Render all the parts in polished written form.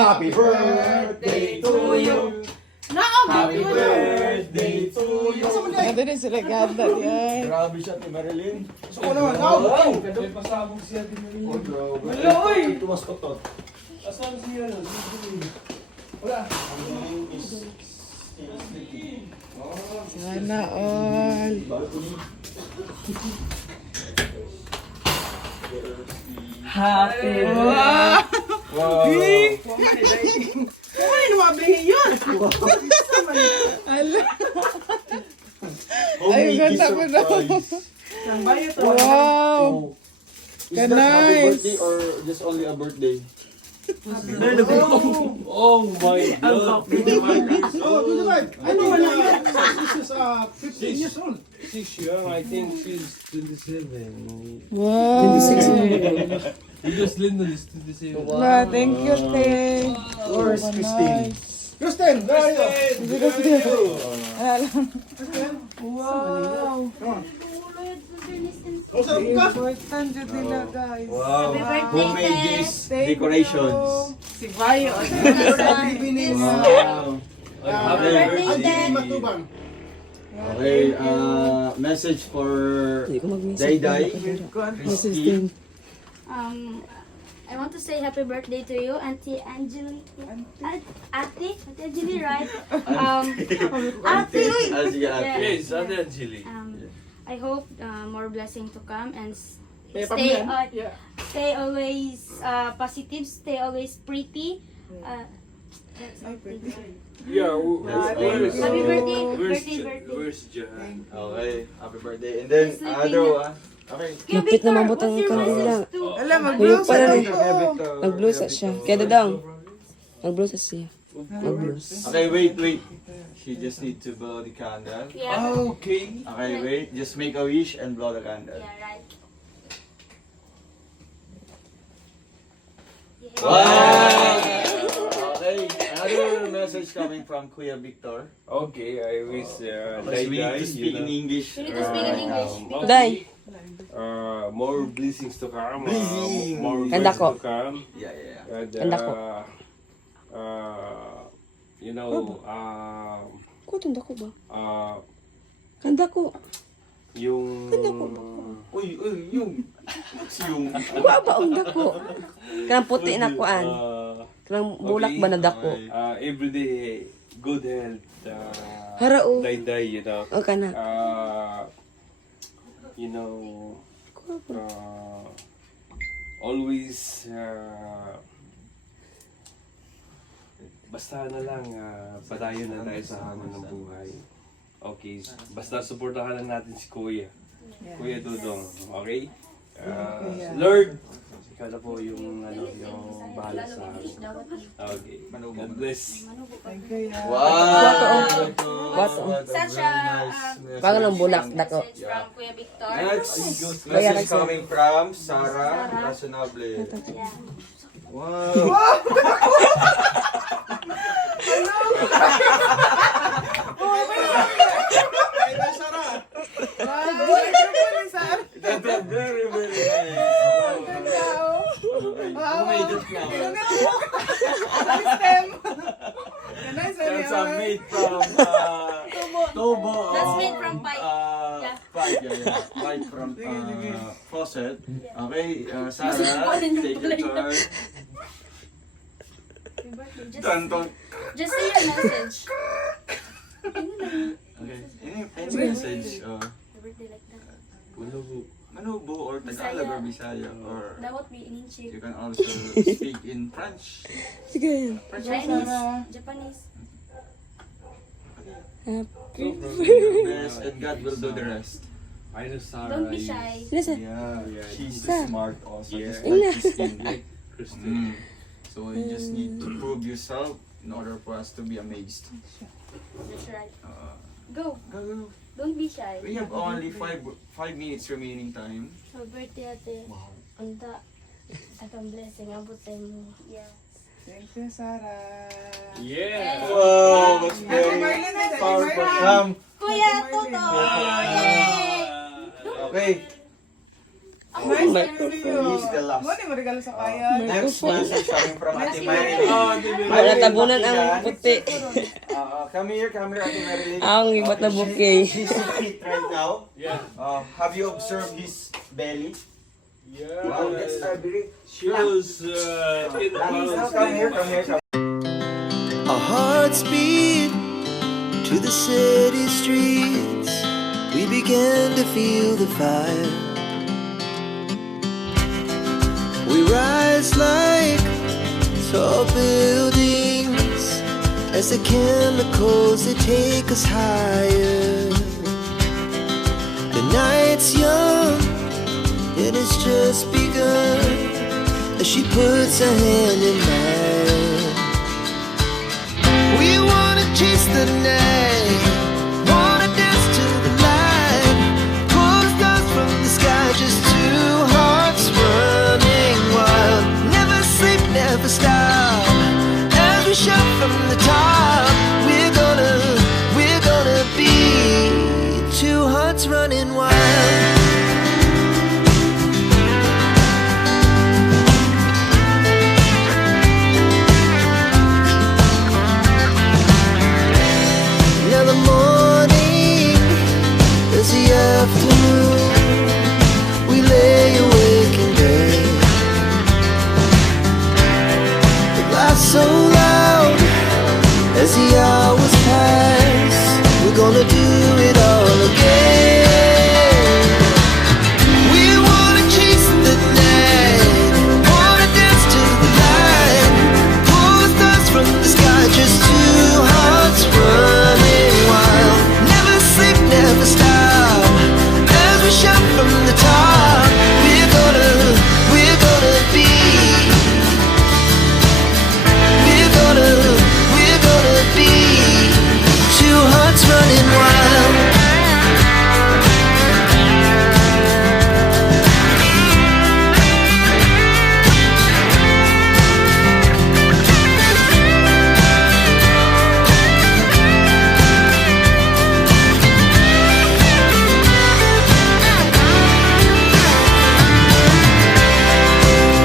Happy birthday to you. Happy birthday to you. Ganda din sila ganda diyan. Grabe siya, ni Marilyn. Gusto ko naman. Wow! May pasabog siya din Marilyn. Oh, grabe. Wala, oy! Tumas ko to. Asan siya? Wala. Ang name is Sana all. Happy Wow! Wow! Uy, nawablihin yun! Ala. Homemade Ay, ganda mo na. surprise. Saan ba ito? Wow! Is that happy Nice. birthday or just only a birthday? Oh my God! Oh, to the right. Ano wala yan? This is 15 years old. She's young. I think she's 27. Wow! Because Lyndon is 27. Wow, thank you, Te. Where's Christine? Kristen, where are you? Wow! O, sarap ka? Important dyan nila, guys. Wow! Happy Who made birthday, these Thank decorations? Si Bayo. Happy evening. Wow! Happy birthday, Andy Dad. Matubang. Okay, message for Dayday, Christine. I want to say happy birthday to you, Auntie Angeli. Ate Angeli, right? Ate. Yes, Ate Angeli. I hope more blessing to come and May stay pamilya? Yeah. stay always positive, stay always pretty. That's all. Yeah, Happy birthday, birthday. Where's Jahan? Okay, happy birthday. And then, other okay. Lupit na mabutang kandila. Ala, Ayun mag-blow pala sa rin. Nag-blues siya. Kaya dadang. Nag-blues siya. Nag-blues. Okay, wait. She just need to blow the candle. Yeah. Okay. Okay, wait. Just make a wish and blow the candle. Yeah, right. Yeah. Wow! Okay, another message coming from Kuya Victor. Okay, I wish Because we need to speak in English. We need to speak in English. Day. More blessings to come. Blessing. More Ganda ko. blessings to come. Yeah. And, Ganda ko. you know, Kutunda ko ba? uh, Kanda ko. yung Uy, yung. What's yung? Baba ang dako. Kanang puti na kuan. Kanang bulak ba na dako? everyday good health. Harao. Day, you know. O kana. You know, always basta na lang padayon na tayo sa hamon ng buhay. Okay, basta suportahan lang natin si Kuya. Kuya Dudong, okay? Lord, ikaw na po yung yung bahala sa amin. Okay. God bless. Wow! Wato. Such a Bago ng bulak dako. message from Kuya Victor. Next message coming from Sarah Rationable. Yeah. Wow! Very, very nice. Who made it now? That's made from Tobo. That's made from pipe. Pipe, yeah. Pipe from faucet. Okay, Sarah, take your turn. Dun, dun. Just say your message. Okay, any message? Birthday like that. Manubo or Tagalog or Bisaya or That would be in English. you can also speak in French. Sige. Chinese, Japanese. Yes, and God will do the rest. I know Sarah Don't be is- shy. Listen. Yeah, she's Sir. smart also, Yeah. just like Christine. Christine. So you just need to prove yourself in order for us to be amazed. That's right. Go, Go. go. Don't be shy. We have only 5 minutes remaining time. Happy birthday, ate. Anta. Atong blessing. Abot sa mo. Yes. Thank you, Sarah. Yeah. Wow, that's Ate Marlene, Ate powerful. Marlene. Kuya Toto! Yay! Okay. He's the last. Ano yung regalo sa kaya? Next message coming from Ate Marilyn. Wala tabunan ang puti. Come here, Ate Marilyn. Ang ibat na bouquet. He's fit right now. Yeah. Have you observed his belly? Yeah. Wow, that's very... Shows Come here, come here. Our hearts beat to the city streets. We began to feel the fire. We rise like tall buildings as the chemicals they take us higher. The night's young, it has just begun as she puts her hand in mine. We wanna chase the night, wanna dance to the light, pull the stars from the sky, just two hearts running wild. Never sleep, never stop, as we shout from the top. We're gonna be two hearts running wild. Now the morning is the afternoon. We lay awake in bed. The laughs so loud as the hours pass. We're gonna do it all again. We wanna chase the night, wanna dance to the light, pull the stars from the sky, just two hearts running wild. Never sleep, never stop, as we shout from the top. We're gonna be. We're gonna be two hearts running wild.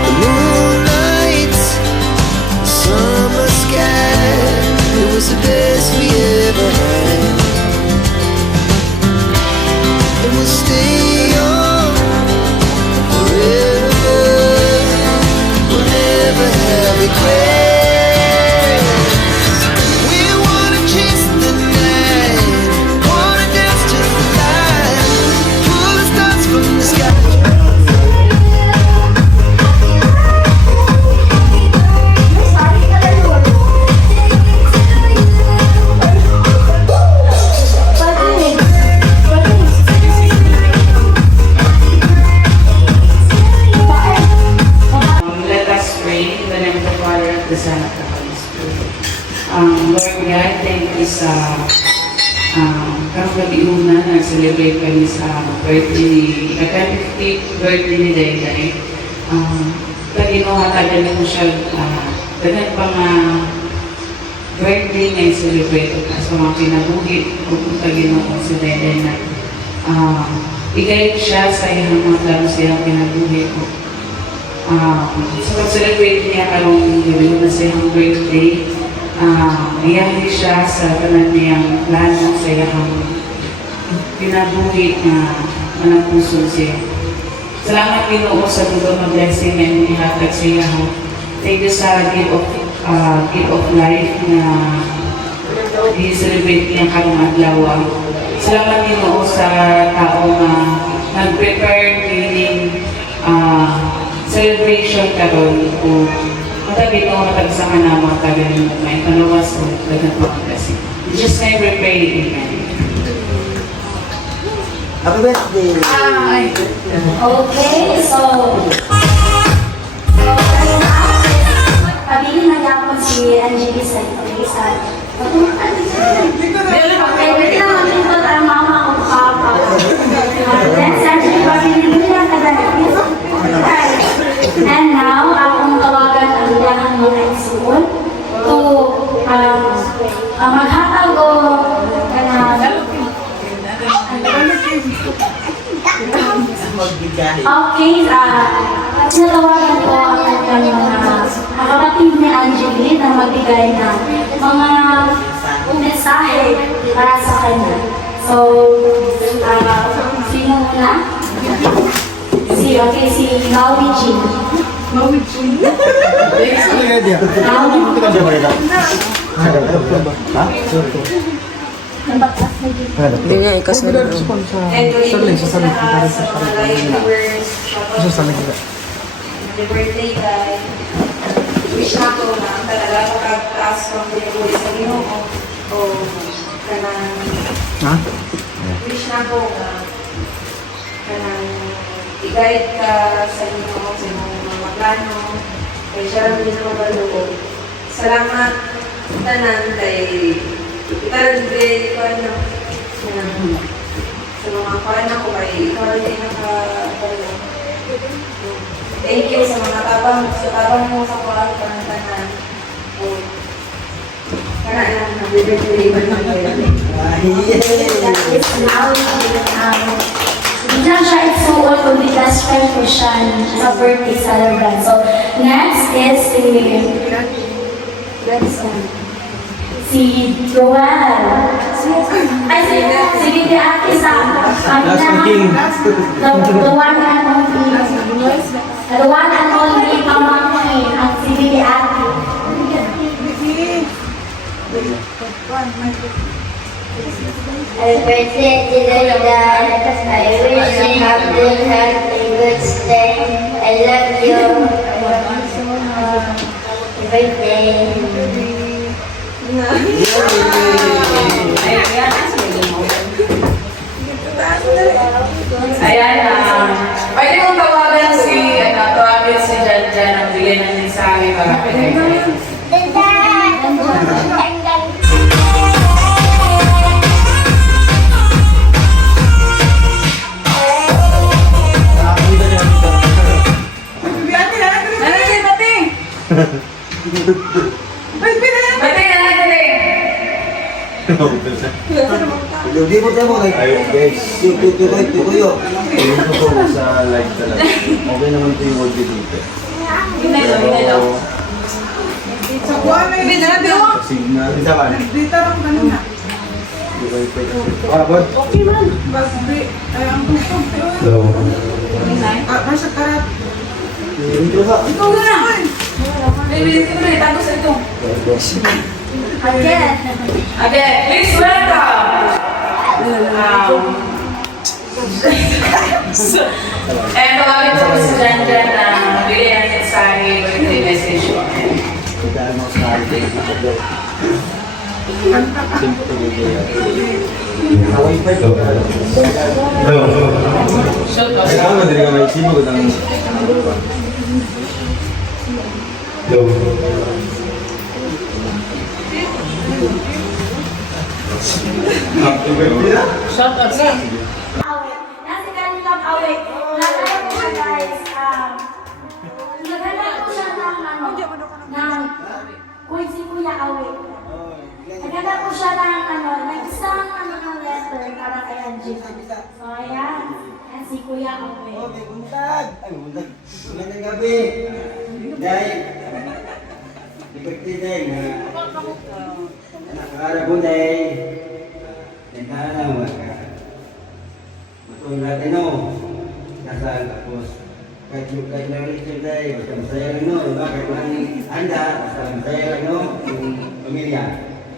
The moonlight, the summer sky, it was the best we ever had. And we'll stay on forever. We'll never have regrets. We wanna chase the night, wanna dance to the light, pull the stars from the sky. Let us pray in the name of the Father, of the Son, of the Holy Spirit. Lord God, thank you sa kakagabiunan na celebrate kami sa birthday ni, ika-50th birthday ni Dayday. Taginoha tayo mo siya, ganun pa nga birthday niya celebrate at sa mga pinabuhi kung Taginoha si Dayday na igay siya sa iyang mga plano sa iyang pinabuhi ko. Sa pag-celebrate niya karong gawin na sa iyang birthday, iyahin siya sa tanan niyang plano sa iyang pinabuhi na manang puso siya. Salamat Ginoo sa tulong na blessing na inihatag sa iya. Thank you sa gift of life na i-celebrate niya karong adlaw. Salamat Ginoo sa tao na nag-prepare meaning celebration karon ko matabi ko matagsakan na mga tagal mo may panawas o dagang pag-blessing. Just never pray, amen. Happy birthday! Okay, so pabiling na yapon si Angeli sa isa. Okay, pwede na mag-input ang mama o papa. Let's Angeli, pabiling na tagal. And now, akong tawagan ang bilang mga isuon to maghatag o kanang Okay, tinatawagan ko ang kanyang mga kapatid ni Angeline na magbigay ng mga mensahe para sa kanya. So, sino muna? Si Maui Jin. Ano nga dia? Hindi ka siya marila. Ha? Hindi nga, ikasunod. Sarling, sa sarling. Sa sarling kita. The birthday guy. Wish na ko na talaga makataas kong pinaguli sa Ginoo o kanang Ha? wish na ko na kanang i-guide ka sa Ginoo sa imong mga plano kay siya lang din ang balukod. Salamat tanan kay itaragbe ko ano sa mga kawan ako kay ikaw rin nakabalo. Thank you sa mga tabang mo sa kuwan panantanan. Kana lang nabibigay ba ng Biglang siya isuot kung di best friend ko siya sa birthday celebrant. So, next is si Joel. Ay, si Bibi Ate sa the one and only pamangkin ang si Bibi Ate. Happy birthday to the dad. I wish you have a good stay. I love you. Happy birthday. Ayan, pwede kong tawagan si Jan Jan ang bigay ng mensahe para pinag-ibig. Hindi mo tayo mga Ayun guys. tukoy. Ayun ko po sa live talaga. Okay naman ito yung audio dito. Pero, Sa kuwan na yun. signal. Dito lang kanina. Hindi ko ipag. Bagbi. Ay, ang bukog. So, Nasa karat. Ikaw na! Baby, ito na, itago sa ito. Again. Again, please welcome! And tawagin ko po si Jan Jan na bigay ang mensahe, birthday message ko. Shout out. kailangan madali ka may sino ng... Happy birthday na! Shout out sa Awit. Nasa kanilang awit. Naghanap ko siya guys. Naghanap ko siya ng kung si Kuya Awit. Naghanap ko siya ng isang ng letter para kay Angie. So ayan. Yan si Kuya Awit. Buntag. Magandang gabi. Dahil, birthday nakakarap mo dahil nagkala mo matulog natin no nasaan tapos kahit na ulit siya dahil basta masaya lang no diba kahit maraming handa basta masaya lang no yung pamilya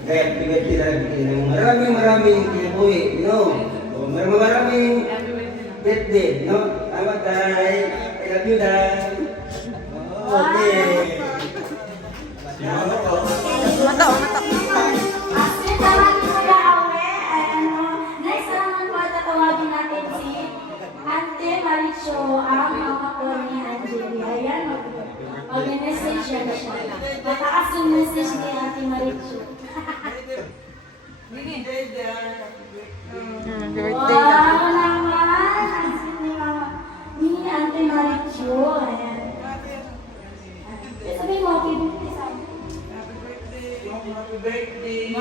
kaya birthday lang maraming kinabuhi no maraming birthday no tama tayo I love you dad okay. After tawagin ko Kuya Awit, next naman po tatawagin natin si Ate Maricho, ang mama ko ni Angelia. Ayan, mag-message siya. Mataas yung message ni Ate Maricho. Wow naman! Ang sweet ni Ate Maricho. Ayan. Sabi mo, happy birthday sa akin. Happy birthday.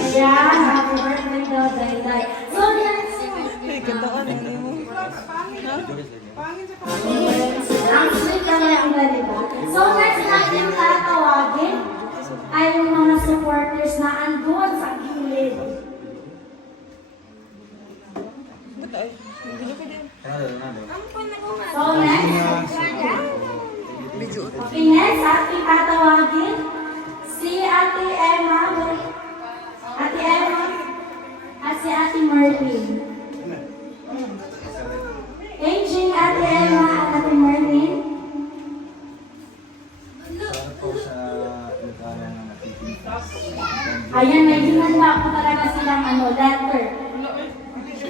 Ayan, happy birthday daw, Day. So, yan si Gandaan, ano mo? Ang sweet na lang iba, diba? So, next natin tatawagin ay yung mga supporters na andun sa gilid. So, next. Okay, next, ating tatawagin si Ate Emma. Ate Emma at si Ate Merlin. Aging Ate Emma at Ate Merlin. Ayan, may ginanda ko talaga silang letter.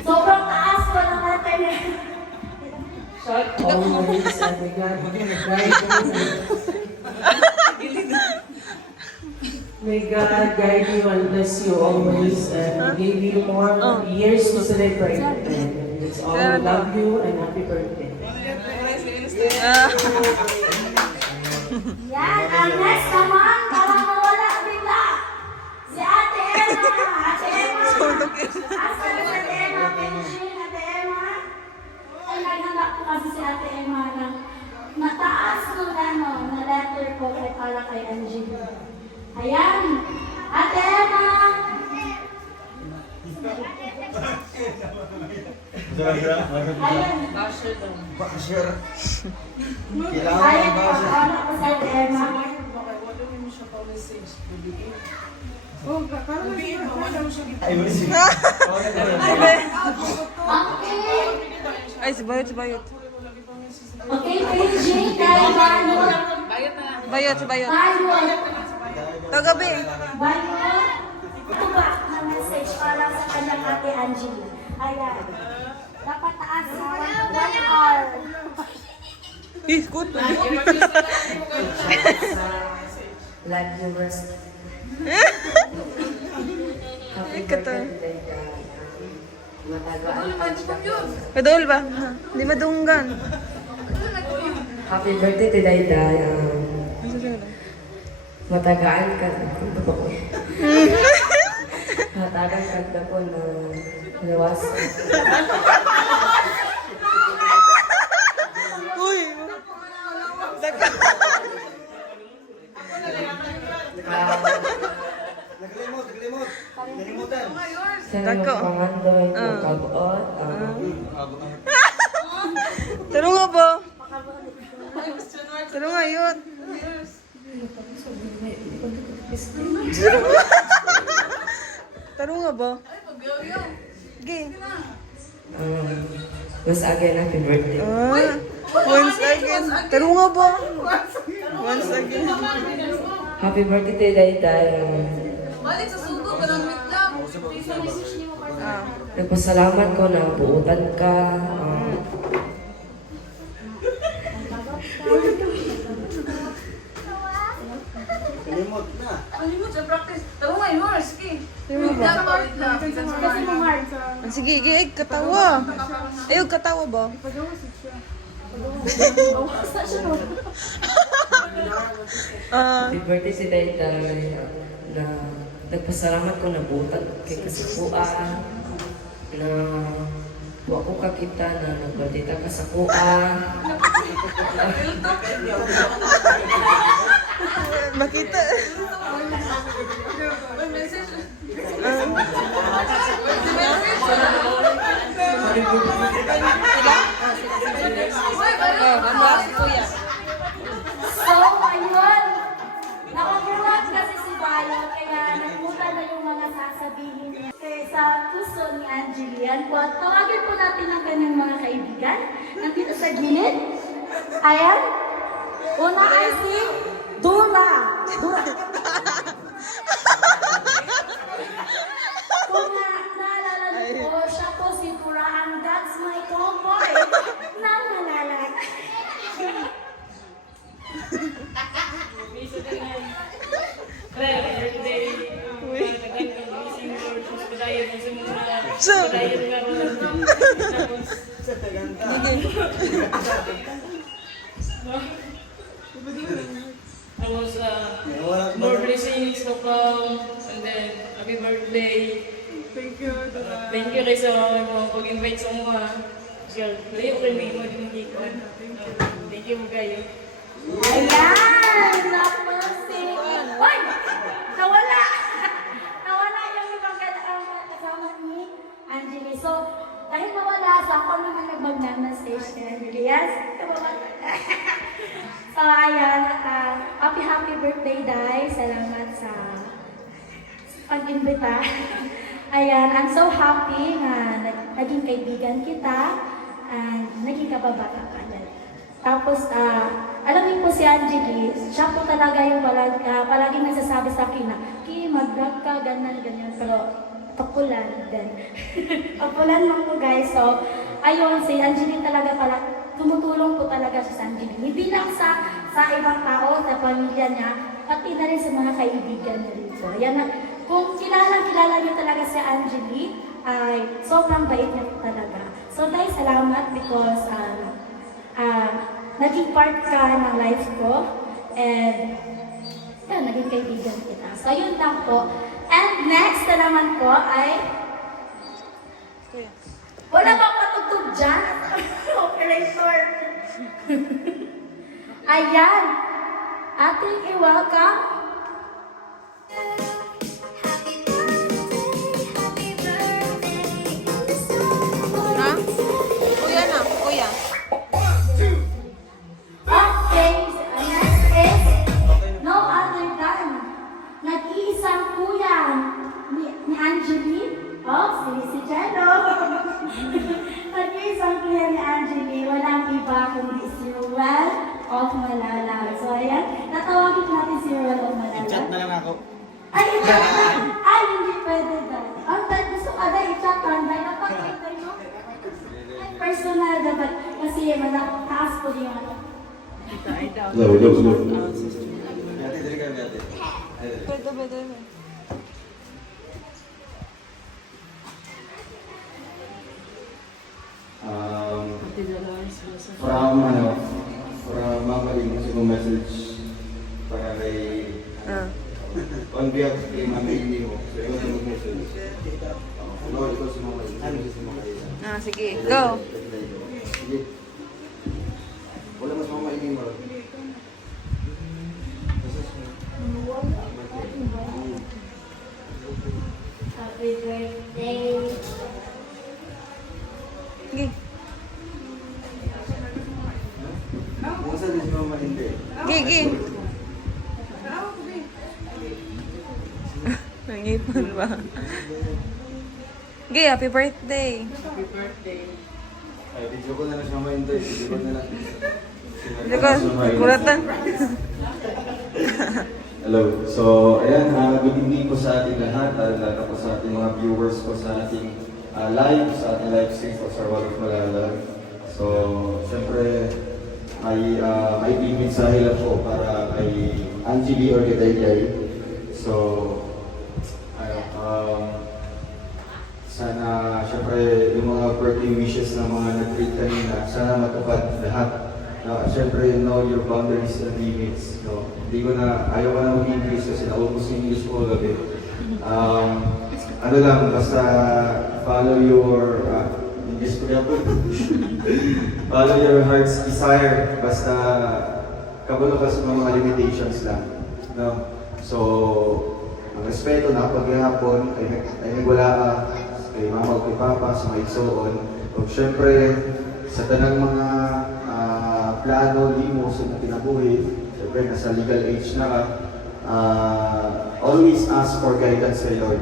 Sobrang taas ko ng letter na. Always and we got May God guide you and bless you always and give you more years to celebrate. And it's all love you and happy birthday. Yan, ang next naman, parang mawala bigla. Si Ate Emma. Ate Emma. Asa na si Ate Emma, Benjin, Ate Emma. Ay, naghanda ko kasi si Ate Emma na mataas nung na letter ko kay para kay Angie. Ayan, Ate Emma. Ayan. Ayan pa, ano ko sa Ate Emma. Oh, parang Okay. Ay, si Bayot. Okay, Benjin, kay Bayot. Bayot. Bayot. Tagabi. Bayot. Ito ba na message para sa kanyang Ate Angie? Ayan. Dapat taas na 1 hour. Iskut. Like you rest. Ay, kata. Matagaan pa siya. Kadol ba? Hindi madunggan. Happy birthday to Dayday. Matagaan ka. Matagaan ka po na luwas. Uy! Dako. Pangandoy, pagkabuot. Tarong nga ba? Tarong nga yun. Tarong nga ba? Okay. Once again, happy birthday. Once again. Tarong nga ba? Once again. Happy birthday to Dayday. Nagpasalamat ko na buutan ka. Kalimut sa practice. Taro nga, yours, Ki. Kasi mo, Mark. Sige, katawa. Ayaw, katawa ba? Happy birthday si Dayday. Na nagpasalamat ko na buutan kay kasipuan. Na wa ko kakita na nagbaldita ka sa kuan. Makita. So, ayun. Nakagulat kasi si Bayo, kaya nakuha na yung mga sasabihin niya. Kaya sa puso ni Angelian, tawagin po natin ang kanyang mga kaibigan. Nandito sa gilid. Ayan. Una ay si Dura. Kung naalala niyo po, siya po si Dura, ang That's My Tomboy ng Malalag. So, More blessings to come, and then happy birthday. Thank you rin sa mga pag-invite sa mga. Sir, layo rin may mo din ko. Thank you kayo. Ayan! Tapos si... Uy! Nawala! Nawala yung ibang kasama ni Angeli. So, dahil nawala, so ako naman nagbagnan na station. Yes? So, ayan. Happy birthday, Day. Salamat sa pag-invita. Ayan, I'm so happy na naging kaibigan kita and naging kababata ka na. Tapos, alam niyo po si Angeli, siya po talaga yung palaging nagsasabi sa akin na, Ki, mag-vlog ka, ganyan. Pero, pakulan din. Pakulan lang po guys. So, ayun, si Angeli talaga tumutulong po talaga siya sa Angeli. Hindi lang sa ibang tao, sa pamilya niya, pati na rin sa mga kaibigan niya dito. Ayan na, kung kilala niyo talaga si Angeli, ay sobrang bait niya po talaga. So, dahil salamat because naging part ka ng life ko and yun, naging kaibigan kita. So, yun lang po. And next na naman po ay wala bang patugtog dyan? Operator. Ayan. Ating i-welcome Ha? Kuya na, kuya. Okay, next is no other than nag-iisang kuya ni Angeli. Oh, si Jello. Nag-iisang kuya ni Angeli. Walang iba kundi si Ruel of Malala. So, ayan. Natawagin natin si Ruel of Malala. I-chat na lang ako. Ay, i-chat na. Ay, hindi pwede dahil. Ang dahil gusto ka dahil i-chat ang dahil napakintay mo. Ay, personal dapat. Kasi taas po yung ano. Hello. Pwede. From Mama Ling, kasi kong message para kay on behalf kay Mama Ling mo. So, ikaw na mag-message. Ikaw si Mama Ling. Ano si Mama Ling? Sige, go. Sige. Wala mas Mama Ling mo. Happy birthday. Sige. Kung saan si Mama hindi? Gigi. Nangipan ba? Gigi, happy birthday. Ay, video ko na lang si Mama hindi. Video ko na lang. Hindi ko, kulatan. Hello. So, ayan, good evening po sa ating lahat, lalo po sa ating mga viewers po sa ating sa ating live stream po sa Wall of Malala. So, syempre, may mensahe lang po para kay Angeli or kay Dayday. So, sana, syempre, yung mga birthday wishes ng mga nag-treat kanina, sana matupad lahat. Syempre, know your boundaries and limits. No? Ayaw ko na mag-English kasi na-almost English ko all of it. Ano lang, basta follow your, English ko yan po. Follow your heart's desire. Basta kabalo ka sa mga limitations lang. No? So, ang respeto na paghihapon, ay nagwala ka, kay mama o kay papa, sa mga igsoon. O syempre, sa tanang mga plano, limos na kinabuhi, syempre nasa legal age na ka, always ask for guidance kay Lord.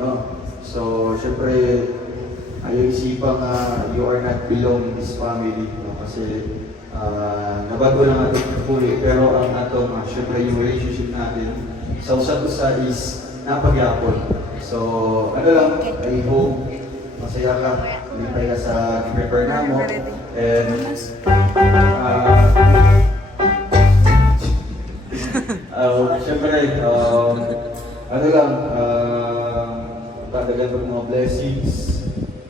No? So, syempre, ayaw isipang you are not belong in this family. No? Kasi, nabago lang natin kinabuhi, pero ang atong, syempre, yung relationship natin, sa usap-usa is napagyapon. So, ano lang, I hope masaya ka, lumipay ka sa prepare na mo. And, syempre, ano lang, dadagan ko ng mga blessings,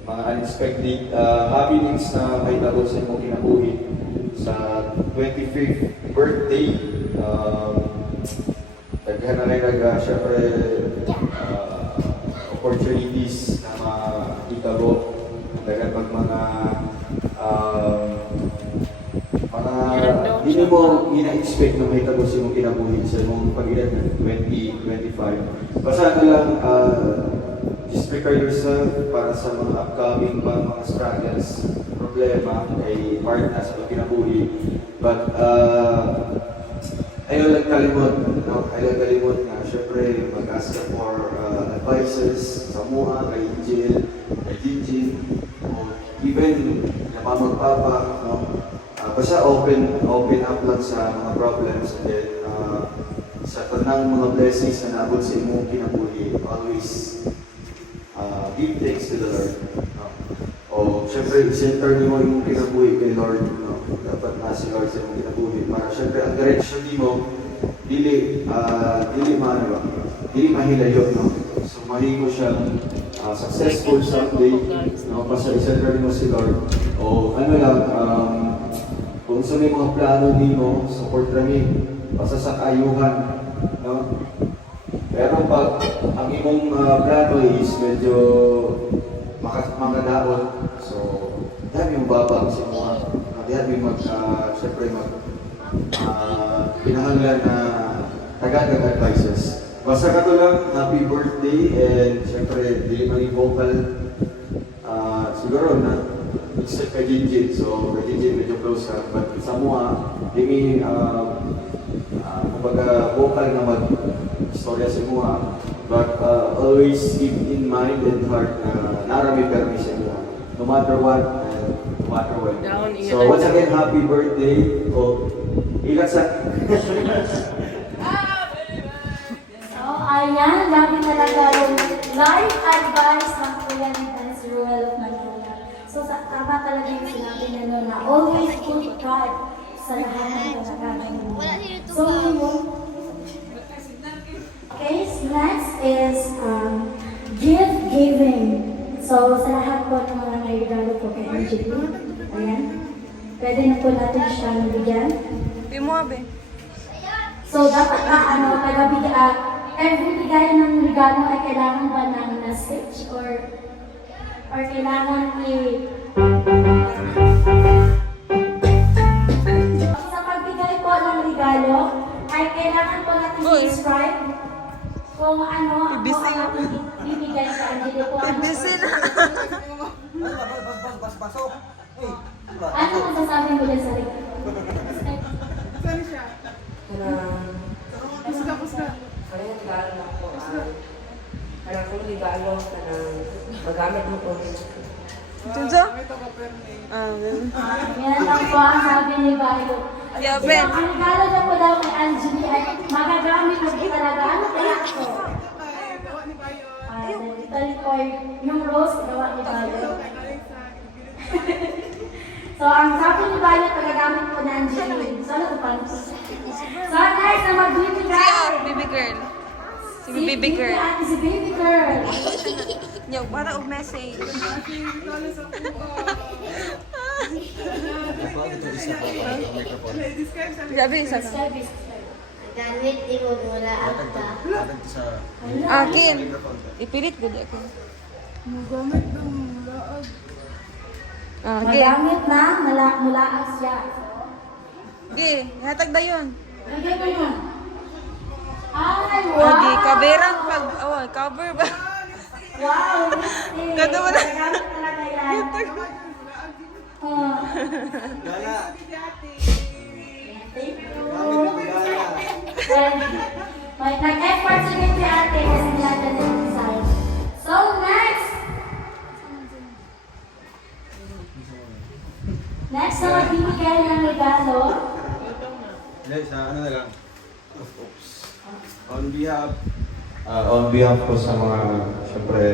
mga unexpected happenings na may tabo sa imong kinabuhi sa 25th birthday. Daghan na rin syempre, opportunities babo, dagan pag mga hindi mo ina-expect na may tapos yung kinabuhi sa mong pag-edad ng 2025. Basta ano lang, just prepare yourself para sa mga upcoming mga struggles, problema, ay part na sa kinabuhi. But ayaw lang kalimot, no? Ayaw lang kalimot na syempre mag-ask ka for advices sa MUA, kay Angel, kay Jinjin, o even na mamagpapa, no? Basta open up lang sa mga problems and then sa tanang mga blessings na naabot sa imong kinabuhi, always give thanks to the Lord. No? O syempre, center mo yung kinabuhi kay Lord. No? Dapat na si Lord sa imong kinabuhi. Para syempre, ang direction mo, dili mahilayo. No? So mahimo siyang successful someday. No? Basta i-center mo si Lord. O ano lang, kung sa may mga plano mo, support kami, basta sa kayuhan. No? Pero pag ang imong plano is medyo makadaot, so dahil yung baba sa mga, dahil yung siyempre pinahanglan na tagatag advices. Basta ka to lang, happy birthday, and siyempre, di man yung vocal, siguro na, except kay Jinjin, so kay Jinjin medyo close ka, but sa MUA, hindi kumbaga vocal na mag-istorya sa MUA, but always keep in mind and heart na narami permi sa MUA, no matter what, and no matter when. So once again, happy birthday, o ilan sa... So, ayan, dami talaga yung life advice ng Kuya ni Vice Ruel of Manila. So, tama talaga yung sinabi niya no, na always put God sa lahat ng ginagawa mo. So, okay, next is gift giving. So, sa lahat po ng mga nairigalo po kay Angeline, ayan, pwede na po natin siya nabigyan. So, dapat na, every bigay ng regalo ay kailangan ba ng message or kailangan sa pagbigay po ng regalo ay kailangan po natin i-describe kung ano ang bibigay sa Angelo po. Ano masasabi mo din sa regalo? Kaya regalo na po. Kaya kung regalo ka na magamit mo po. Yan lang po ang sabi ni Bayo. Ang regalo niya po daw kay Angeli ay magagamit mo po talaga. Ano kaya ito? Ito po yung rose gawa ni Bayo. So, ang sabi ni Bayo, pagagamit po ni Angeli. So, ano ito pa? So, next na magbibigay. Baby girl. Si baby girl. Si baby girl. Yo, para og message. Grabe isa ka. Gamit di mo mula akta. Akin. Ipilit gud akin. Akin. Magamit na, mulaas siya. Di, hatag da yun. Lagyan mo yun. Ay, wow! Agi, kaberang pag, cover ba? Wow! Ganda mo na. Magamit talaga yan. Gala! Thank you. May nag-effort si Baby Ate kasi nilagyan ng design. So, next! Next na magbibigay ng regalo. Guys, ano na lang? Oops. On behalf ko sa mga, syempre,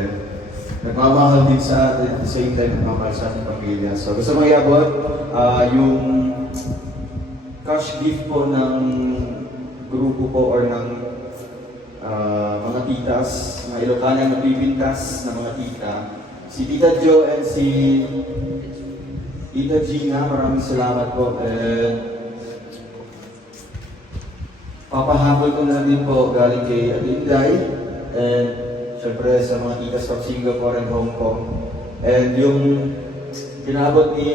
nagmamahal din sa atin, at the same time, nagmamahal sa ating pamilya. So, gusto mo iabot yung cash gift po ng grupo po or ng mga titas, mga Ilocanang napipintas na mga tita. Si Tita Jo and si Tita Gina, maraming salamat po. Papahabol ko na din po galing kay Alinday and syempre sa mga titas from Singapore and Hong Kong. And yung pinabot ni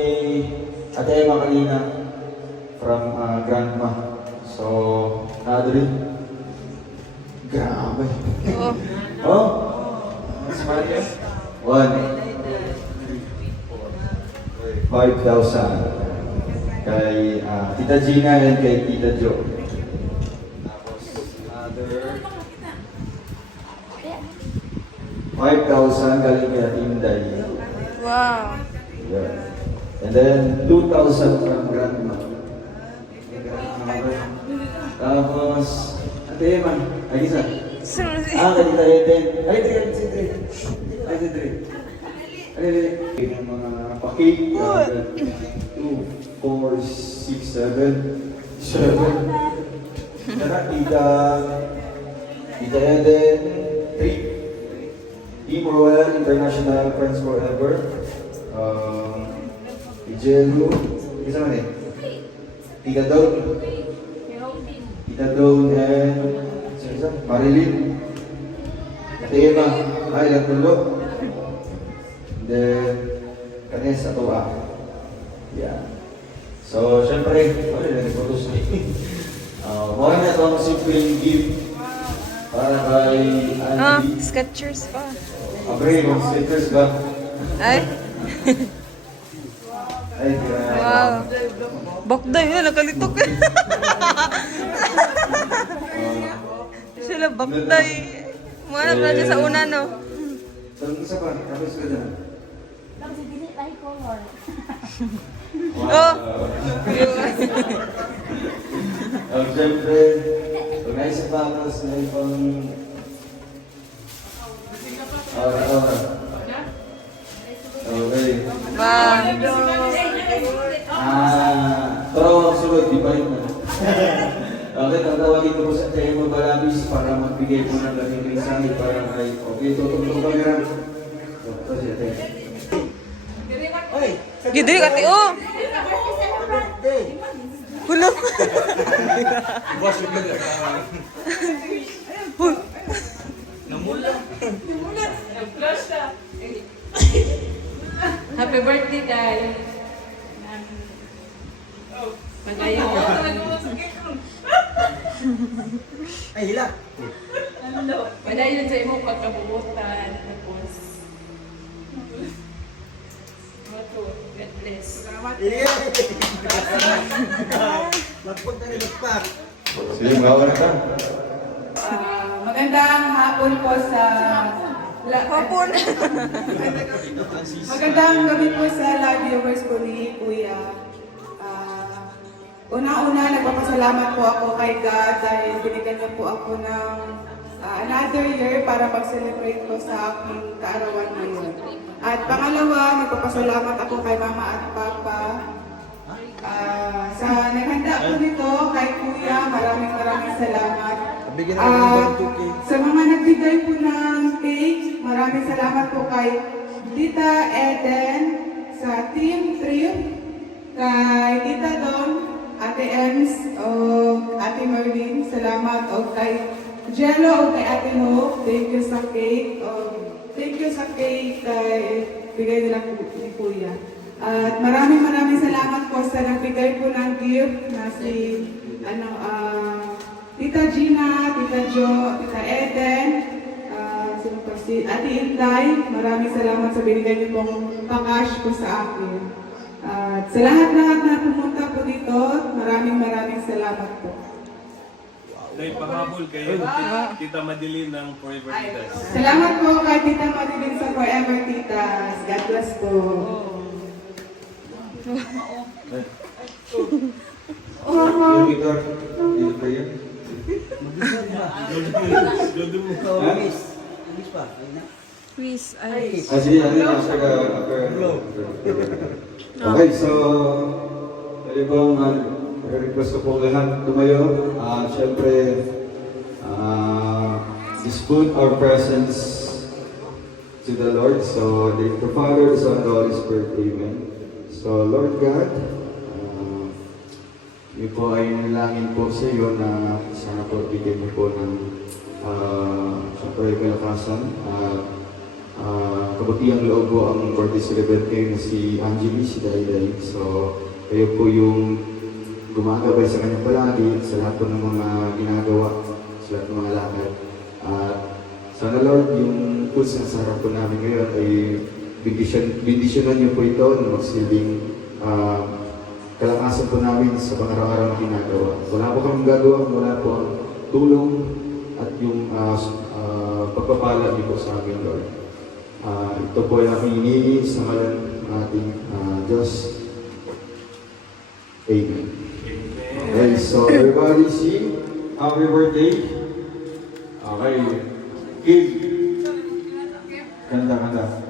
Ate Emma kanina from grandma. So, Adri, grabe. Oh. Oh? Mas Maria? 5,000 kay Tita Gina and kay Tita Jo. Tapos another 5,000 galing kay Inday. Wow. Yeah. And then 2,000 from grandma. Tapos Ate Eman, ay isa. Kay Tita Eden. Ay, Tita. Yung mga pakik, 2, 4, 6, 7. Tara, Tita Eden, 3. Team Royal International Friends Forever. Ijelu, isa man eh. Tita Dawn and isa, Marilyn. Ate Emma, ay, ilang tulo. Then, kanya sa tuwa. Yeah. So, syempre, nag-produce ni. Mga na itong simpleng gift para kay Ah, Andy. Skechers pa. Abre, mga stickers ba? Ay. Ay, grabe. Wow. Bakday yun, nakalitok. Sila bakday. Mga na siya sa una, no? So, isa pa, tapos ko na. Tapos hindi tayo color. Oh. Siyempre, pag naisip pa ako sa ibang okay. Wow. Pero ang sunod, di pa rin na. Okay, tatawagin ko po sa tayo mo Balabis para magbigay po ng galing mensahe para kay okay, tutugtog kami rin. So, siya tayo. Gidri kati oh. Hulo. Happy birthday, Dad. Magayon. Ay, hila. Padayon sa imong pagkabubutan. Tapos, God bless. Magpunta rin magpak. Sige, mawa na ka. Magandang hapon po sa Hapon. magandang gabi po sa live viewers po ni Kuya. Una-una, nagpapasalamat po ako kay God dahil binigyan niya po ako ng another year para pag-celebrate ko sa aking kaarawan ngayon. At pangalawa, nagpapasalamat ako kay Mama at Papa. Sa naghanda po nito kay Kuya, maraming salamat. Sa mga nagbigay po ng cake, maraming salamat po kay Tita Eden, sa Team Trip, kay Tita Dawn, Ate Ems, o Ate Marlene, salamat, o kay Jello, o kay Ate Hope, thank you sa cake, thank you sa cake kay bigay nila ni Kuya. At maraming salamat po sa nagbigay po ng gift na si Tita Gina, Tita Jo, Tita Eden, si Ate Inday, maraming salamat sa binigay niyo pong pang-cash po sa akin. At sa lahat-lahat na pumunta po dito, maraming salamat po. Dahil pahabol kayo, Tita Madeline ng Forever Titas. Salamat po kay Tita Madeline sa Forever Titas. God bless po. Yung Victor, yung prayer. Quiz. Ay. Sige, okay, so, pwede bang request ko po lahat tumayo. Siyempre, dispute our presence to the Lord. So, the Father, the Son, the Holy Spirit, Amen. So, Lord God, yun po ay nilangin po sa iyo na sana po bigyan niyo po ng siyempre kalakasan at kabutiang loob ko ang birthday celebrant ngayon na si Angeli, si Dayday. So, kayo po yung gumagabay sa kanya palagi, sa lahat po ng mga ginagawa, sa lahat ng mga lakad. At sana Lord, yung foods na sa harap po namin ngayon ay bendisyonan niyo po ito na magsilbing kalakasan po namin sa pang-araw-araw na ginagawa. Wala po kami gagawa, wala po ang tulong at yung pagpapala niyo po sa amin, Lord. Ito po ay aking hinihingi sa ngalan ng ating Diyos. Amen. Okay, so everybody sing happy birthday. Okay. Kim. Kanta.